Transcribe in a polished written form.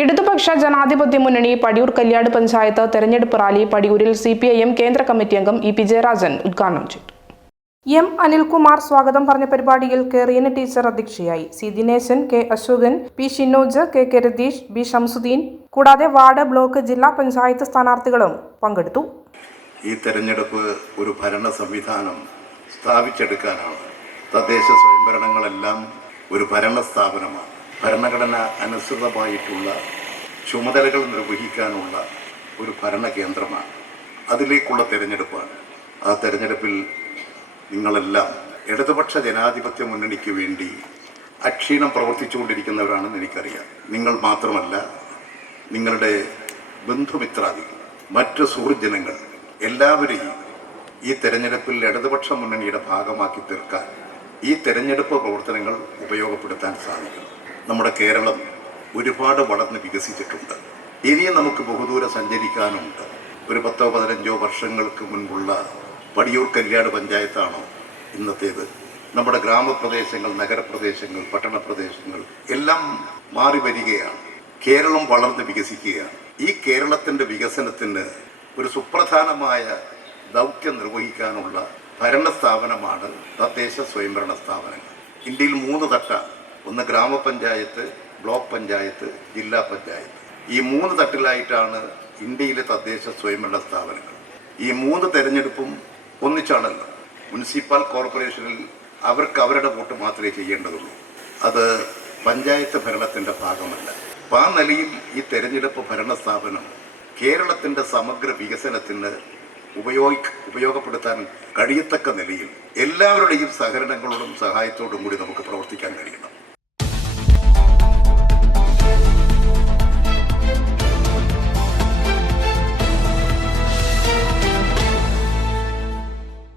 ഇടതുപക്ഷ ജനാധിപത്യ മുന്നണി പടിയൂർ കല്യാട് പഞ്ചായത്ത് തെരഞ്ഞെടുപ്പ് റാലി പടിയൂരിൽ CPIM കേന്ദ്ര കമ്മിറ്റി അംഗം EP ജയരാജൻ ഉദ്ഘാടനം ചെയ്തു. M അനിൽകുമാർ സ്വാഗതം പറഞ്ഞ പരിപാടിയിൽ K റീന ടീച്ചർ അധ്യക്ഷയായി. C Dineshan, K Ashokan, P Shinoj, K Ratheesh, B Shamsuddin കൂടാതെ വാർഡ്, ബ്ലോക്ക്, ജില്ലാ പഞ്ചായത്ത് സ്ഥാനാർത്ഥികളും പങ്കെടുത്തു. ഈ തെരഞ്ഞെടുപ്പ് ഒരു ഭരണ സംവിധാനം സ്ഥാപിച്ചെടുക്കാനാണ്. തദ്ദേശ സ്വയംഭരണങ്ങളെല്ലാം ഒരു ഭരണ സ്ഥാപനമാണ്. ഭരണഘടന അനുസൃതമായിട്ടുള്ള ചുമതലകൾ നിർവഹിക്കാനുള്ള ഒരു ഭരണ കേന്ദ്രമാണ്. അതിലേക്കുള്ള തെരഞ്ഞെടുപ്പാണ്. ആ തെരഞ്ഞെടുപ്പിൽ നിങ്ങളെല്ലാം ഇടതുപക്ഷ ജനാധിപത്യ മുന്നണിക്ക് വേണ്ടി അക്ഷീണം പ്രവർത്തിച്ചുകൊണ്ടിരിക്കുന്നവരാണെന്ന് എനിക്കറിയാം. നിങ്ങൾ മാത്രമല്ല, നിങ്ങളുടെ ബന്ധുമിത്രാദികൾ, മറ്റ് സുഹൃജനങ്ങൾ എല്ലാവരെയും ഈ തെരഞ്ഞെടുപ്പിൽ ഇടതുപക്ഷ മുന്നണിയുടെ ഭാഗമാക്കി തീർക്കാൻ ഈ തെരഞ്ഞെടുപ്പ് പ്രവർത്തനങ്ങൾ ഉപയോഗപ്പെടുത്താൻ സാധിക്കണം. നമ്മുടെ കേരളം ഒരുപാട് വളർന്ന് വികസിച്ചിട്ടുണ്ട്. ഇനിയും നമുക്ക് ബഹുദൂരം സഞ്ചരിക്കാനുണ്ട്. ഒരു 10-15 വർഷങ്ങൾക്ക് മുൻപുള്ള പടിയൂർ കല്യാട് പഞ്ചായത്താണോ ഇന്നത്തേത്? നമ്മുടെ ഗ്രാമപ്രദേശങ്ങൾ, നഗരപ്രദേശങ്ങൾ, പട്ടണപ്രദേശങ്ങൾ എല്ലാം മാറി വരികയാണ്. കേരളം വളർന്ന് വികസിക്കുകയാണ്. ഈ കേരളത്തിൻ്റെ വികസനത്തിന് ഒരു സുപ്രധാനമായ ദൗത്യം നിർവഹിക്കാനുള്ള ഭരണ സ്ഥാപനമാണ് തദ്ദേശ സ്വയംഭരണ സ്ഥാപനങ്ങൾ. ഇന്ത്യയിൽ 3 തട്ടാണ്. ഒന്ന് ഗ്രാമപഞ്ചായത്ത്, ബ്ലോക്ക് പഞ്ചായത്ത്, ജില്ലാ പഞ്ചായത്ത്. ഈ 3 തട്ടിലായിട്ടാണ് ഇന്ത്യയിലെ തദ്ദേശ സ്വയംഭരണ സ്ഥാപനങ്ങൾ. ഈ 3 തെരഞ്ഞെടുപ്പും ഒന്നിച്ചാണല്ലോ. മുനിസിപ്പൽ കോർപ്പറേഷനിൽ അവർക്ക് അവരുടെ വോട്ട് മാത്രമേ ചെയ്യേണ്ടതുള്ളൂ. അത് പഞ്ചായത്ത് ഭരണത്തിൻ്റെ ഭാഗമല്ല. അപ്പം ആ നിലയിൽ ഈ തെരഞ്ഞെടുപ്പ് ഭരണ സ്ഥാപനം കേരളത്തിൻ്റെ സമഗ്ര വികസനത്തിന് ഉപയോഗപ്പെടുത്താൻ കഴിയത്തക്ക നിലയിൽ എല്ലാവരുടെയും സഹകരണങ്ങളോടും സഹായത്തോടും കൂടി നമുക്ക് പ്രവർത്തിക്കാൻ കഴിയണം.